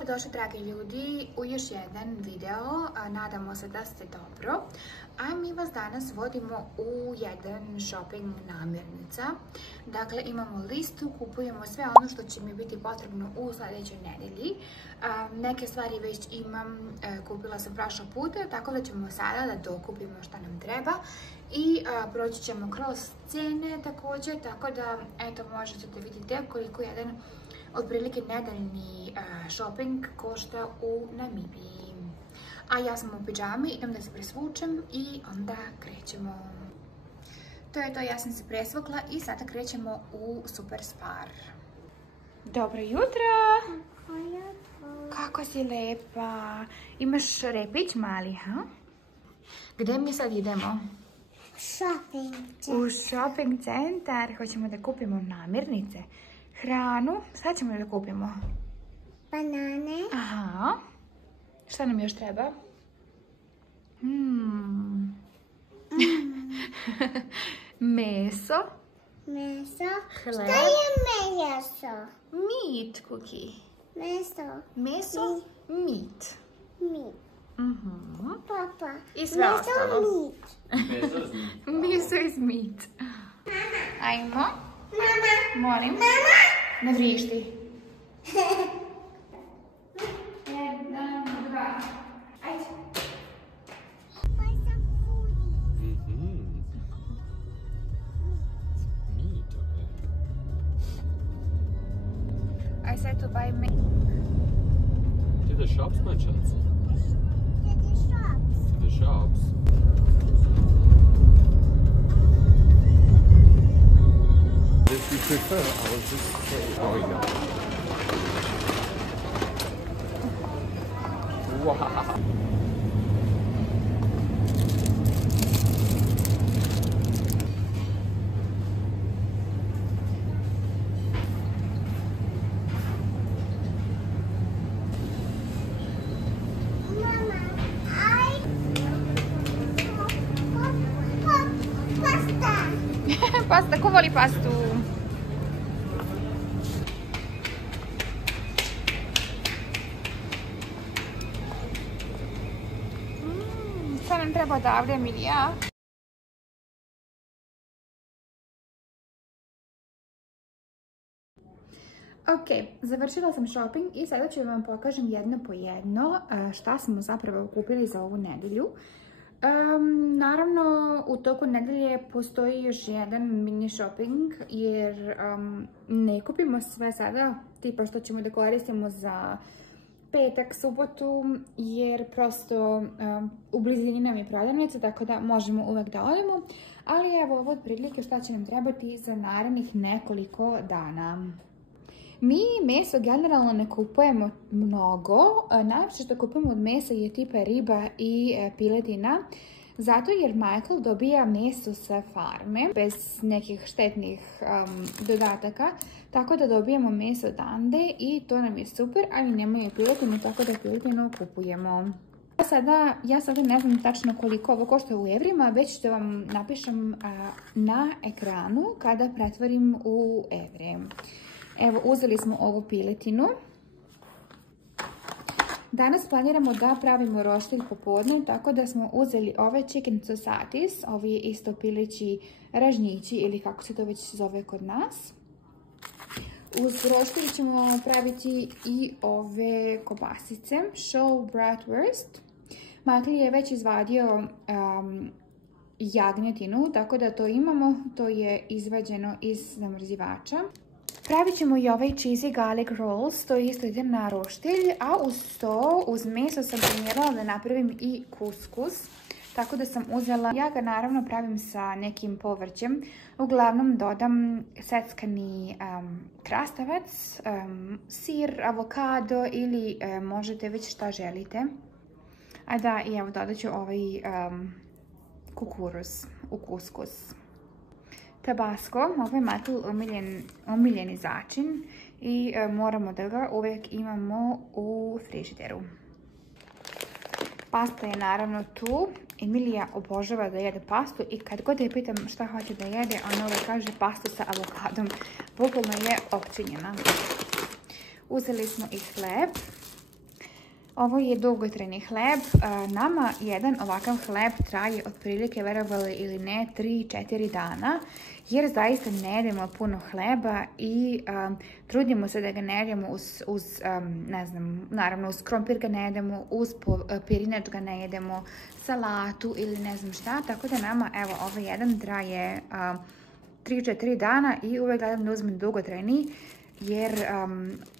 Dobrodošli dragi ljudi u još jedan video, nadamo se da ste dobro. A mi vas danas vodimo u jedan shopping namirnica. Dakle, imamo listu, kupujemo sve ono što će mi biti potrebno u sljedećoj nedelji. Neke stvari već imam, kupila sam prošlog puta, tako da ćemo sada da dokupimo šta nam treba. I proći ćemo kroz cene također, tako da eto, možete da vidite koliko jedan otprilike nedeljni shopping košta u Namibiji. A ja sam u pidžami, idem da se presvučem i onda krećemo. To je to, ja sam se presvukla i sada krećemo u Super Spar. Dobro jutro! Kako si lepa! Imaš repić mali, ha? Gdje mi sad idemo? U shopping centar. Hoćemo da kupimo namirnice, hranu. Šta ćemo da kupimo? Banane. Aha. Šta nam još treba? Meso. Meso. Hleb. Šta je meso? Meat cookie. Meso. Meso. Meat. Meat. Papa. I sve ostalo. Meat. Meso is meat. Ajmo. Mama. Molim. Mama. Ne vrišti. Jedan, dva. Ajde. Buy some food. Meat, okay. I said to buy meat. To the shops, my chance. To the shops. To the shops. If you prefer, I will just say. Oh, yeah. Wow. Mama, pasta. Pasta, ko voli pastu? Šta nam treba odavde, Emilija? Ok, završila sam shopping i sada ću vam pokažem jedno po jedno šta smo zapravo kupili za ovu nedelju. Naravno, u toku nedelje postoji još jedan mini shopping jer ne kupimo sve sada, tipa što ćemo da koristimo za petak, subotu, jer prosto u blizini nam je prodavnica, tako da možemo uvek da odemo. Ali evo ovo otprilike šta će nam trebati za narednih nekoliko dana. Mi meso generalno ne kupujemo mnogo, najviše što kupujemo od mesa je tipa riba i piletina, zato jer Michael dobija meso sa farme, bez nekih štetnih dodataka, tako da dobijemo meso odande i to nam je super, ali nemaju piletinu, tako da piletinu kupujemo. Ja sada ne znam tačno koliko ovo košta u evrima, već da vam napišem na ekranu kada pretvorim u evre. Evo, uzeli smo ovu piletinu. Danas planiramo da pravimo roštilj popodne, tako da smo uzeli ove chicken sausages, ovi isto pileći ražnjići ili kako se to već zove kod nas. Uz roštilj ćemo praviti i ove kobasice, show bratwurst. Michael je već izvadio jagnjetinu, tako da to imamo, to je izvađeno iz zamrzivača. Pravit ćemo i ovaj cheesy garlic rolls, to isto ide na roštilj, a uz to, uz meso sam planirala da napravim i kuskus. Tako da sam uzela, ja ga naravno pravim sa nekim povrćem, uglavnom dodam seckani krastavac, sir, avokado ili možete već šta želite. A da, i evo dodat ću ovaj kukuruz u kuskus. Tabasco, ovo je Michael omiljeni začin i moramo da ga uvijek imamo u frižideru. Pasta je naravno tu. Emilija obožava da jede pastu i kad god je pitam šta hoće da jede, ona uvijek kaže pastu sa avokadom. Bukvalno je opčinjena. Uzeli smo i hleb. Ovo je dugotrajni hleb. Nama jedan ovakav hleb traje otprilike, verovali ili ne, 3-4 dana. Jer zaista ne jedemo puno hleba i trudimo se da ga ne jedemo uz ne znam, naravno uz krompir ga ne jedemo, uz pirinač ga ne jedemo, salatu ili ne znam šta. Tako da nama, evo, ovaj jedan traje 3-4 dana i uvek gledam da uzmem dugotrajni. Jer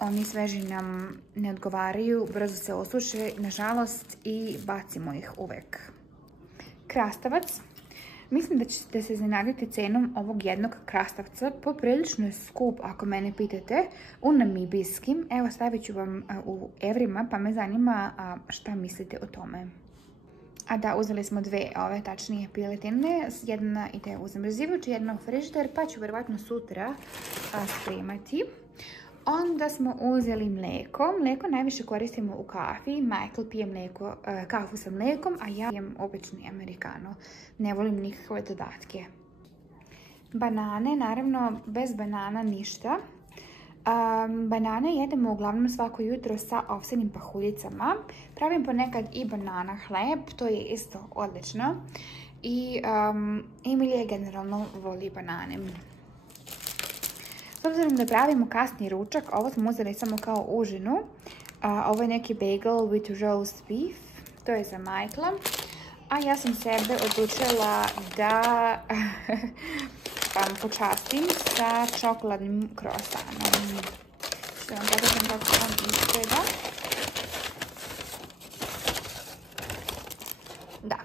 oni sveži nam ne odgovaraju, brzo se osuše, nažalost, i bacimo ih uvek. Krastavac. Mislim da ćete se iznenaditi cenom ovog jednog krastavca. Poprilično je skup, ako mene pitate, u namibijskim. Evo, stavit ću vam u evrima, pa me zanima šta mislite o tome. A da, uzeli smo dve tačnije piletine. Jedna ide u zamrzivač, jedna u frižider, pa ću verovatno sutra spremati. Onda smo uzeli mlijeko. Mlijeko najviše koristimo u kafi. Michael pije kafu sa mlijekom, a ja pijem obični americano. Ne volim nikakve dodatke. Banane, naravno bez banana ništa. Banane jedemo uglavnom svako jutro sa ovsenim pahuljicama. Pravim ponekad i banana hleb, to je isto odlično. I Emilija generalno voli banane. S obzirom da pravimo kasni ručak, ovo smo uzeli samo kao užinu. Ovo je neki bagel with roast beef, to je za Michaela. A ja sam sebe odlučila da počastim sa čokoladnim kroasanom. Da vam pokažem kako on izgleda. Da,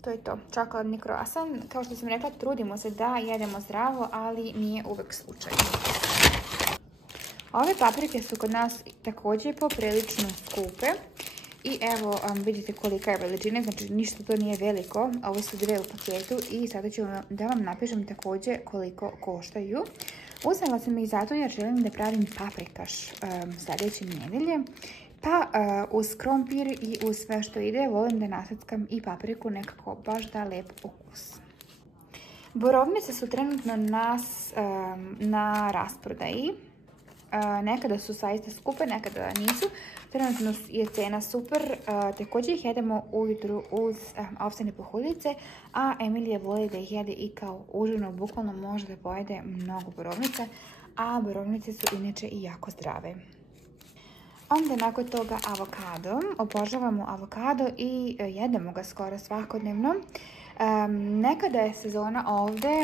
to je to, čokoladni kroasan. Kao što sam rekla, trudimo se da jedemo zdravo, ali nije uvek slučaj. Ove paprike su kod nas također poprilično skupe. I evo, vidite kolika je veličina, znači ništa to nije veliko. Ovo su dve u paketu i sada ću da vam napišem također koliko koštaju. Uzela sam ih zato jer želim da pravim paprikaš sljedeće nedelje. Pa uz krompir i uz sve što ide volim da nasackam i papriku, nekako baš da lep ukus. Borovnice su trenutno na rasprodaji. Nekada su zaista skupe, nekada nisu. Trenutno je cena super. Također ih jedemo ujutru uz ovsene pahuljice, a Emilija voli da ih jede i kao užinu. Bukvalno može da pojede mnogo borovnica, a borovnice su inače i jako zdrave. Onda nakon toga avokado. Obožavamo avokado i jedemo ga skoro svakodnevno. Nekada je sezona ovdje,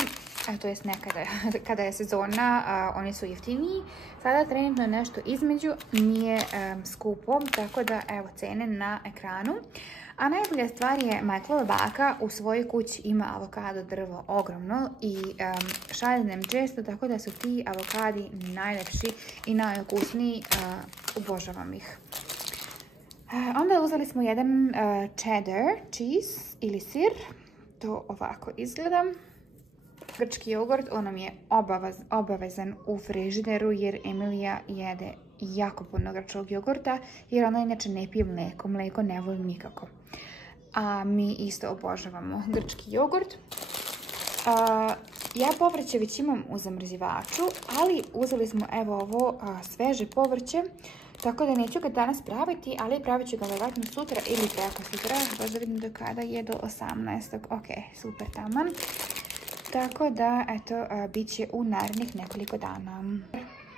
to jest nekada, kada je sezona, oni su jeftiniji. Sada trenutno nešto između, nije skupo, tako da evo cene na ekranu. A najbolja stvar je, Michaelova baka u svojoj kući ima avokado drvo ogromno i šalje nam često, tako da su ti avokadi najlepši i najokusniji, obožavam ih. Onda uzeli smo jedan cheddar cheese ili sir, to ovako izgleda. Grčki jogurt, on nam je obavezan u frižideru jer Emilija jede jako puno grčkog jogurta jer ona inače ne pije mlijeko, mlijeko ne voli nikako. A mi isto obožavamo grčki jogurt. Ja povrće već imam u zamrzivaču, ali uzeli smo evo ovo sveže povrće, tako da neću ga danas praviti, ali pravit ću ga vjerojatno sutra ili preko sutra, baš da vidim do kada je, do 18. Ok, super, taman. Tako da, eto, bit će u narednih nekoliko dana.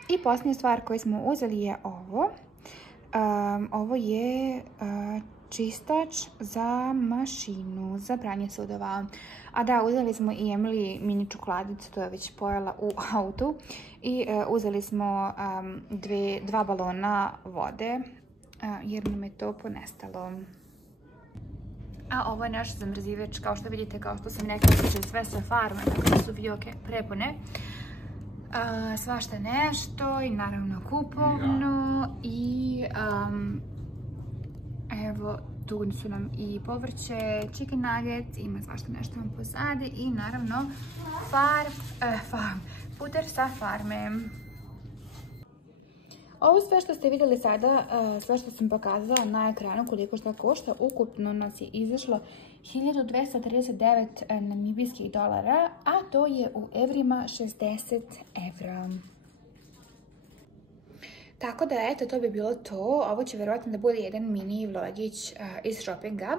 I posljednja stvar koju smo uzeli je ovo. Ovo je čistač za mašinu, za pranje sudova. A da, uzeli smo i Emily mini čokoladicu, to je već pojela u autu. I uzeli smo dva balona vode, jer nam je to ponestalo. A ovo je naš zamrzivač, kao što vidite, kao što sam rekla, sve sa farme, tako da su fioke prepune. Svašta nešto i naravno kupovno i evo tu su nam i povrće, chicken nuggets, ima svašta nešto vam pozadi i naravno puter sa farme. Ovo sve što ste vidjeli sada, sve što sam pokazala na ekranu koliko šta košta, ukupno nas je izašlo 1239 namibijskih dolara, a to je u evrima 60 evra. Tako da, eto, to bi bilo to. Ovo će verovatno da bude jedan mini vlogić iz shoppinga.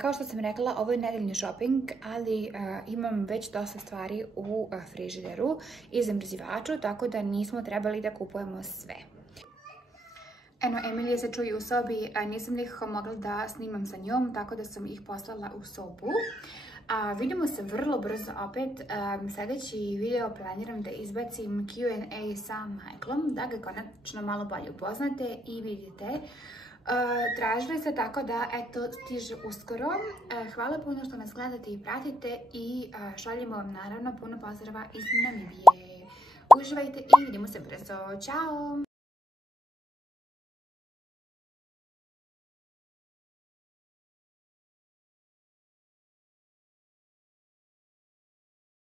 Kao što sam rekla, ovo je nedeljni shopping, ali imam već dosta stvari u frižideru i zamrzivaču, tako da nismo trebali da kupujemo sve. Eno, Emilija se čuje u sobi, nisam nikako mogla da snimam sa njom, tako da sam ih poslala u sobu. Vidimo se vrlo brzo opet. Sljedeći video planiram da izbacim Q&A sa Michaelom, da ga konačno malo bolje upoznate i vidite. Tražili ste, tako da, eto, stiže uskoro. Hvala puno što nas gledate i pratite i šaljemo vam naravno puno pozdrava iz Namibije. Uživajte i vidimo se brzo. Ćao!